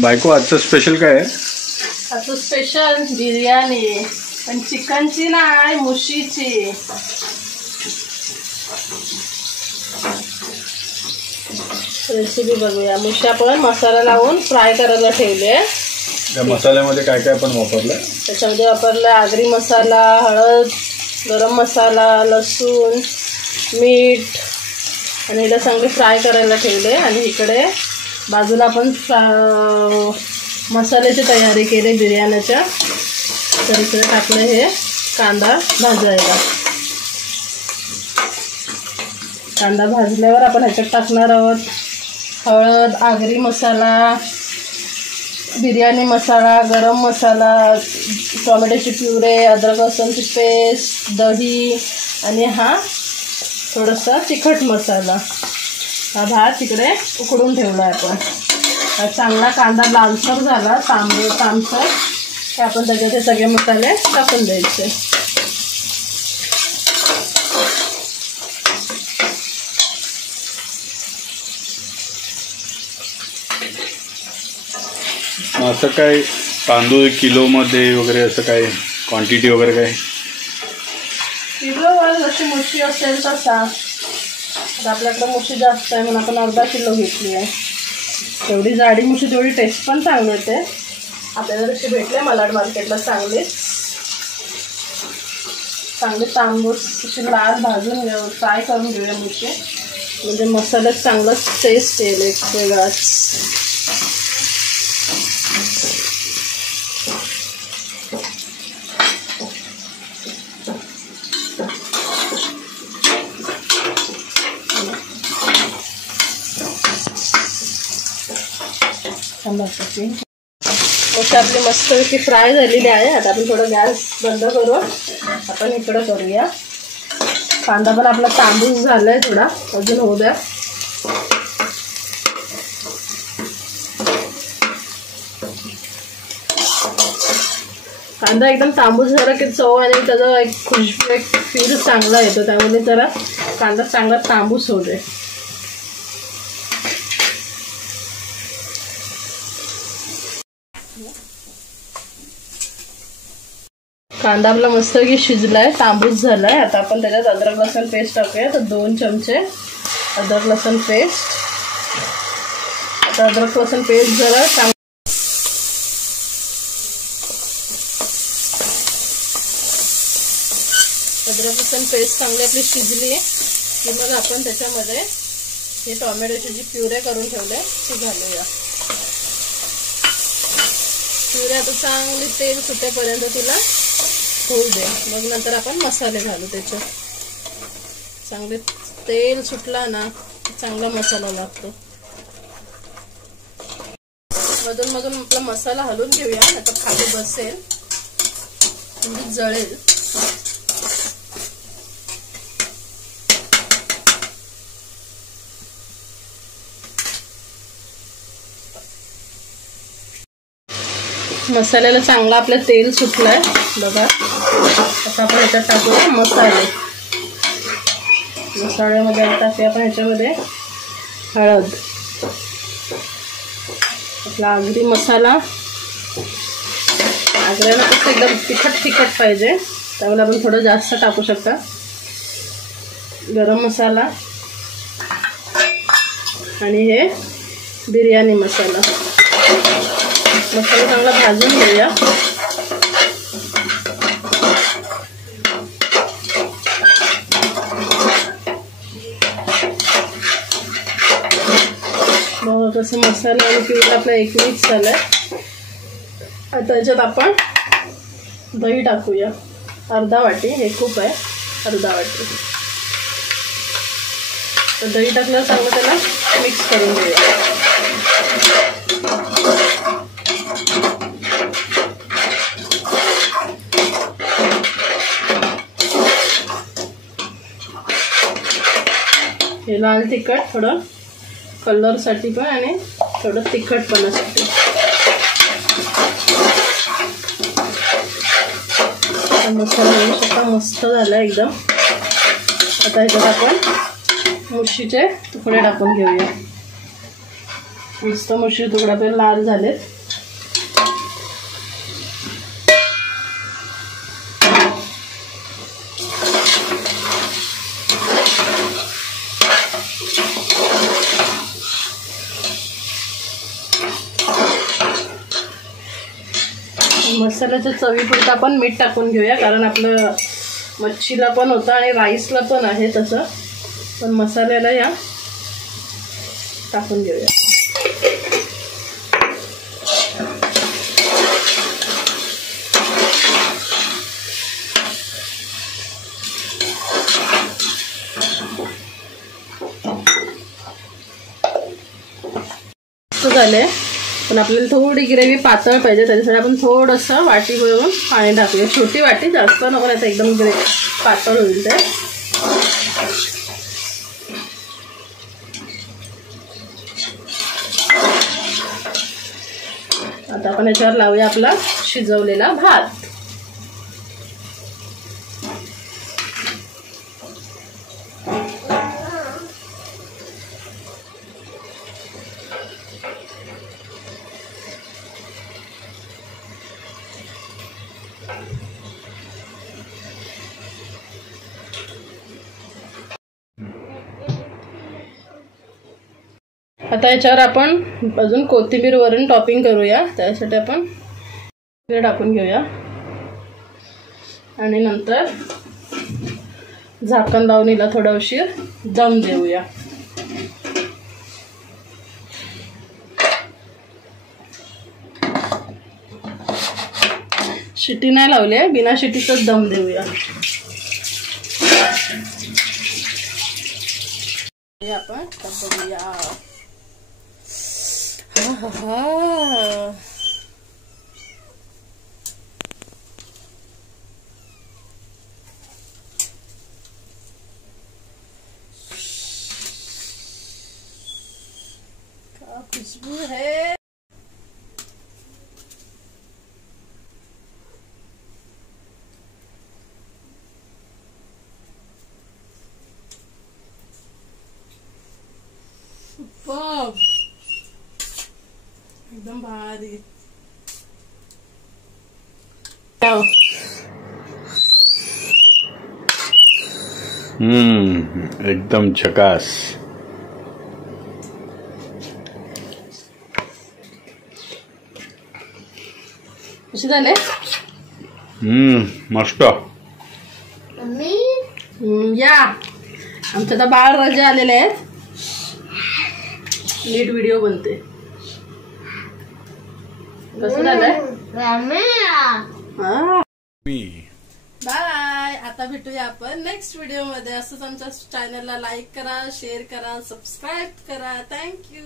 बायको आजचं स्पेशल काय आहे? आजचं स्पेशल बिर्याणी, पण चिकनची नाही, मुशीची. रेसिपी बघूया. मुशी आपण मसाला लावून फ्राय करायला ठेवले. त्या मसाल्यामध्ये काय काय आपण वापरलं? त्याच्यामध्ये वापरलं आगरी मसाला, हळद, गरम मसाला, लसूण, मीठ आणि हिला चांगले फ्राय करायला ठेवले. आणि इकडे बाजूला आपण मसाल्याची तयारी केली बिर्याणीच्या. तर इकडे टाकले हे कांदा भाजायला. कांदा भाजल्यावर आपण ह्याच्यात टाकणार आहोत हळद, आगरी मसाला, बिर्याणी मसाला, गरम मसाला, टोमॅटोची प्युरे, अद्रक लसूणची पेस्ट, दही आणि हा थोडासा तिखट मसाला. हा भात इकडे उकडून ठेवला आहे आपण. हा चांगला कांदा लालसर झाला तामसर की आपण त्याच्यात हे सगळे मसाले टाकून द्यायचे. असं काय तांदूळ किलोमध्ये वगैरे असं काय क्वांटिटी वगैरे काय? किलोवर जशी मुशी असेल तसा. आता आपल्याकडे मुशी जास्त आहे म्हणून आपण अर्धा किलो घेतली आहे. तेवढी जाडी मुशी तेवढी टेस्ट पण चांगली येते. आपल्याला तशी भेटले malaad मार्केटला चांगली तांबूस अशी लाल भाजून घेऊ, फ्राय करून घेऊया मुशी. म्हणजे मसाल्यात चांगलाच टेस्ट येईल एक वेगळाच. मुशी आपली मस्तपैकी फ्राय झालेली आहे. आता आपण थोडं गॅस बंद करू. आपण इकडं करूया. कांदा पण आपला तांबूस झालाय, थोडा अजून होऊ द्या. कांदा एकदम तांबूस झाला की चव आणि त्याचा एक खुशबू, एक फील चांगला येतो. त्यामुळे जरा कांदा चांगला तांबूस होऊ दे. कांदा आपला मस्तपैकी शिजलाय, तांबूस झालाय. आता आपण त्याच्यात अद्रक लसूण पेस्ट टाकूया. तर 2 चमचे अद्रक लसूण पेस्ट. आता अद्रक लसूण पेस्ट जरा अद्रक लसूण पेस्ट चांगली आपली शिजली की मग आपण त्याच्यामध्ये हे टोमॅटोची जी प्युरे करून ठेवले ती घालूया. प्युरे आता चांगली तेल सुटेपर्यंत तिला होऊ दे. मग नंतर आपण मसाले घालू त्याच्यात. चांगले तेल सुटला ना चांगला मसाला लागतो. मधून मधून आपला मसाला हलवून घेऊया, नाहीतर खाली बसेल म्हणजे जळेल. मसाल्याला चांगला आपलं तेल सुटलंय बघा. आता आपण ह्याच्यात टाकूया मसाले. मसाल्यामध्ये टाकूया आपण ह्याच्यामध्ये हळद, आपला आगरी मसाला. आगऱ्याला कसं एकदम तिखट पाहिजे त्यामुळे आपण थोडं जास्त टाकू शकता. गरम मसाला आणि हे बिर्याणी मसाला. मसाला चांगला भाजून घेऊया. मग कसं मसाला आणि पिवळा आपला एक मिक्स झालाय. आता याच्यात आपण दही टाकूया. अर्धा वाटी, हे खूप आहे, अर्धा वाटी. तर दही टाकल्यावर चांगलं त्याला मिक्स करून घेऊया. हे लाल तिखट थोडं कलरसाठी पण आणि थोडं तिखटपणासाठी. मसाला मस्त झाला एकदम. आता ह्याच्यात आपण मुशीचे तुकडे टाकून घेऊया. मस्त मुशी तुकडा पण लाल झालेत. मसाल्याच्या चवीपुरतं आपण मीठ टाकून घेऊया, कारण आपलं मच्छीला पण होतं आणि राईसला पण आहे तसं, पण मसाल्याला या टाकून घेऊया. झाले, पण आपल्याला थोडी ग्रेव्ही पातळ पाहिजे, त्याच्यासाठी आपण थोडंसं वाटी भरून पाणी टाकूया. छोटी वाटी, जास्त नको, नाही तर एकदम पातळ होईल ते. आता आपण याच्यावर लावूया आपला शिजवलेला भात. आता याच्यावर आपण अजून कोथिंबीर वरून टॉपिंग करूया. त्यासाठी आपण कोथिंबीर टाकून घेऊया आणि नंतर झाकण लावून हिला थोडा उशीर दम देऊया. शिटी नाही लावली आहे, बिना शिटीचाच दम देऊया. आपण बघूया. क्या खुशबू है. एकदम भारी. एकदम झकास. कशी झाले? मस्त. या आमच्या तर बाळ राजे आलेले आहेत, नीट व्हिडिओ बनते. कसं झालंय? बाय. आता भेटूया आपण नेक्स्ट व्हिडिओ मध्ये. असंच आमच्या चॅनलला लाईक करा, शेअर करा, सबस्क्राईब करा. थँक्यू.